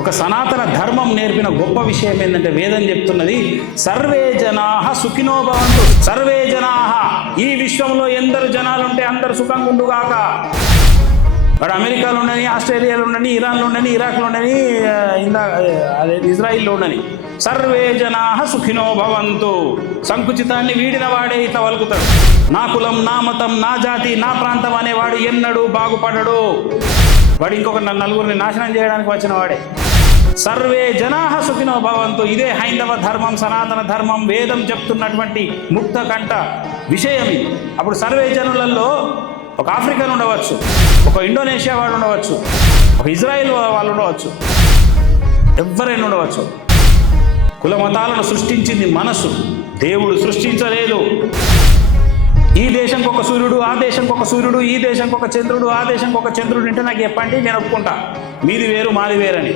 ఒక సనాతన ధర్మం నేర్పిన గొప్ప విషయం ఏంటంటే వేదం చెప్తున్నది సర్వే జనాః సుఖినో భవంతు. సర్వే జనాః, ఈ విశ్వంలో ఎందరు జనాలు ఉంటే అందరు సుఖంగా ఉండుగాక. వాడు అమెరికాలో ఉండని, ఆస్ట్రేలియాలో ఉండని, ఇరాన్లో ఉండని, ఇరాక్లో ఉండని, ఇజ్రాయిల్లో ఉండని, సర్వే జనాః సుఖినో భవంతు. సంకుచితాన్ని వీడిన వాడే ఇట్లా వలుకుతాడు. నా కులం, నా మతం, నా జాతి, నా ప్రాంతం అనేవాడు ఎన్నడూ బాగుపడడు. వాడు ఇంకొక నలుగురిని నాశనం చేయడానికి వచ్చిన వాడే. సర్వే జనాః సుఖినో భవంతు. ఇదే హైందవ ధర్మం, సనాతన ధర్మం, వేదం చెప్తున్నటువంటి ముక్త కంఠ విషయం ఇది. అప్పుడు సర్వే జనులలో ఒక ఆఫ్రికన్ ఉండవచ్చు, ఒక ఇండోనేషియా వాడు ఉండవచ్చు, ఒక ఇజ్రాయిల్ వాళ్ళు ఉండవచ్చు, ఎవరైనా ఉండవచ్చు. కుల మతాలను సృష్టించింది మనసు, దేవుడు సృష్టించలేదు. ఈ దేశంకి ఒక సూర్యుడు, ఆ దేశంకి ఒక సూర్యుడు, ఈ దేశంకి ఒక చంద్రుడు, ఆ దేశంకి ఒక చంద్రుడు అంటే నాకు చెప్పండి, నేను ఒప్పుకుంటా. మీది వేరు మాది వేరని.